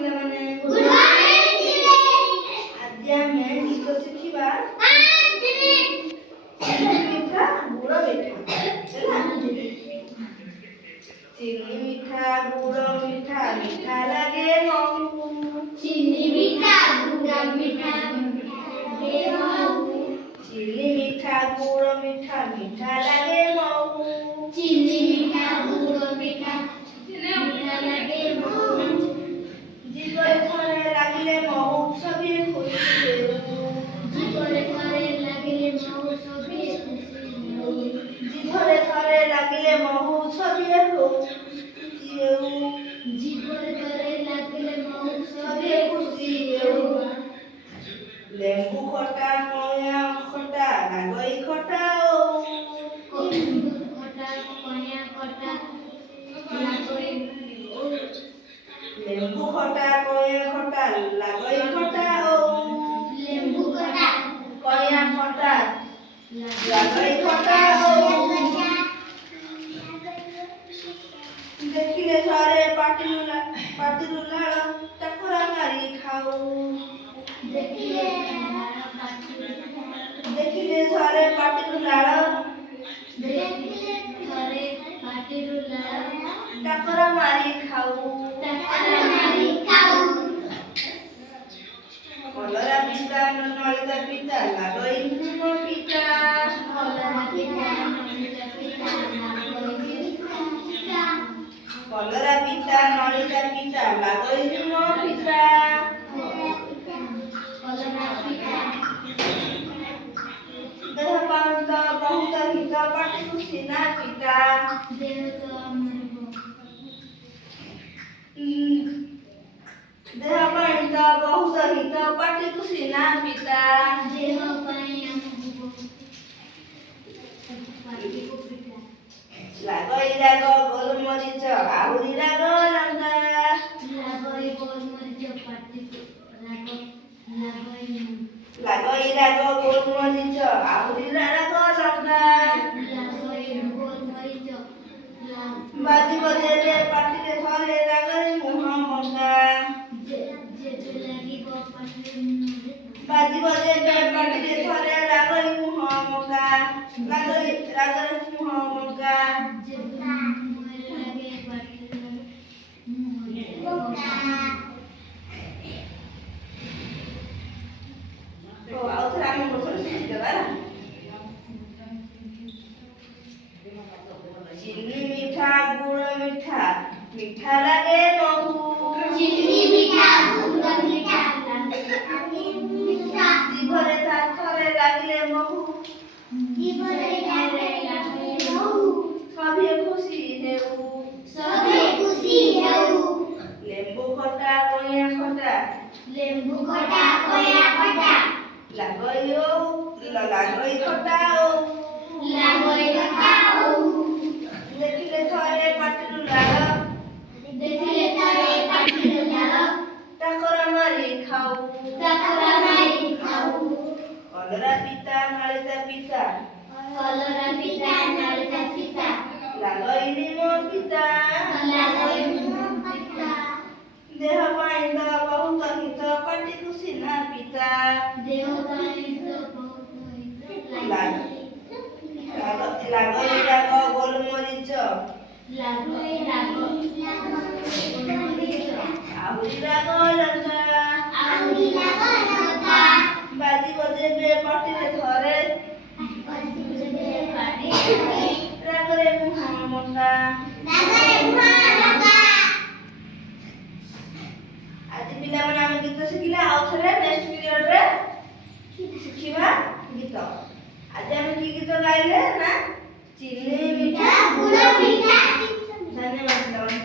ପିଲାମାନେ good morning ଆଜି ଆମେ ଗୀତ ଶିଖିବା ଚିନି ମିଠା ଗୁଡ଼ ମିଠା ହେଲା। ଚିନି ମିଠା ଗୁଡ଼ ମିଠା ମିଠା ଲାଗେ ମହୁ। ଚିନି ମିଠା ଗୁଡ଼ ମିଠା ଲାଗେ ମହୁ। ଚିନି ମିଠା ଗୁଡ଼ ମିଠା ମିଠା ଲାଗେ ମହୁ। ଚିନି ମିଠା ଗୁଡ଼ ମିଠା ମିଠା ଲାଗେ ମହୁ। ଜିଭରେ ଥରେ ଲାଗିଲେ ମହୁ ସଭିଏ ଖୁସି ହେଉ। ଜିଭରେ ଥରେ ଲାଗିଲେ ମହୁ ସଭିଏ ଖୁସି ହେଉ। ଜିଭରେ ଥରେ ଲାଗିଲେ ମହୁ ସଭିଏ ଖୁସି ହେଉ। ଜିଭରେ ଥରେ ଲାଗିଲେ ମହୁ ସଭିଏ ଖୁସି ହେଉ। ଲେମ୍ବୁ ଖଟା କଇଁଆ ଖଟା ଲାଗଇ ଖଟା ଓ। ଲେମ୍ବୁ ଖଟା କଇଁଆ ଖଟା ଲାଗଇ ଓ। ଲେମ୍ବୁ ଖଟା କଇଁଆ ଖଟା ଲାଗଇ ଖଟା ଓ। ଲେମ୍ବୁ ଖଟା କଇଁଆ ଖଟା ଲାଗଇ ଖଟା ଓ। ଦେଖିଲେ ଥରେ ପାଟିରୁ ଲାଳ ଟାକୁରା ମାରି ଖାଉ। ଦେଖିଲେ ଥରେ ପାଟିରୁ ଲାଳ ଟାକୁରା ମାରି ଖାଉ। କଲରା ପିତା ନଳିତା ପିତା ଲାଗଇ ଲୁଣ ପିତା। କଲରା ପିତା ନଳିତା ପିତା ଲାଗଇ ଲୁଣ ପିତା। ଦେହ ପାଇଁ ତ ବହୁତ ହିତ ପାଟିକୁ ସିନା ପିତା। ଦେହ ପାଇଁ ତ ବହୁତ ହିତ ପାଟିକୁ ସିନା ପିତା। ଲାଗଇ ରାଗ ଗୋଲମରିଚ ଆହୁରି ରାଗ ଲଙ୍କା। ଲାଗଇ ରାଗ ଗୋଲମରିଚ ଆହୁରି ରାଗ ଲଙ୍କା। ବାଜିବ ଯେବେ ପାଟିରେ ଥରେ ରାଗରେ ମୁହଁ ମଙ୍ଗା। ବାଜିବ ଯେବେ ପାଟିରେ ଥରେ ରାଗରେ ମୁହଁ ମଙ୍ଗା। ରାଗରେ ମୁହଁ ମଙ୍ଗା। ଆଉଥରେ ଆମେ ବର୍ଷରେ ଶିଖିଦେବା ନା। ଚିନି ମିଠା ଗୁଡ଼ ମିଠା ମିଠା ଲାଗେ ମହୁ। ଜିଭରେ ଥରେ ଲାଗିଲେ ମହୁ ସଭିଏ ଖୁସି ହେଉ। ଲେମ୍ବୁ ଖଟା କଇଁଆ ଖଟା ଲାଗଇ ଖଟା ଓ। ଦେଖିଲେ ଥରେ ପାଟିରୁ ଲାଳ ଟାକୁରା ମାରି ଖାଉ। କଲରା ପିତା ନଳିତା ପିତା ଲାଗଇ ଲୁଣ ପିତା। ଦେହ ପାଇଁ ତ ବହୁତ ହିତ ପାଟିକୁ ସିନା ପିତା। ଲାଗଇ ରାଗ ଗୋଲମରିଚ ଆହୁରି ରାଗ ଲଙ୍କା। ବାଜିବ ଯେବେ ପାଟିରେ ଥରେ ରାଗରେ ମୁହଁ ମଙ୍ଗା। ଆଜି ପିଲାମାନେ ଆମେ ଗୀତ ଶିଖିଲେ ଆଉ ଥରେ ନେକ୍ସଟ ପିରିୟଡରେ ଶିଖିବା ଗୀତ। ଆଜି ଆମେ କି ଗୀତ ଗାଇଲେ ନା ଚିନି ମିଠା ଗୁଡ଼ ମିଠା। ଧନ୍ୟବାଦ।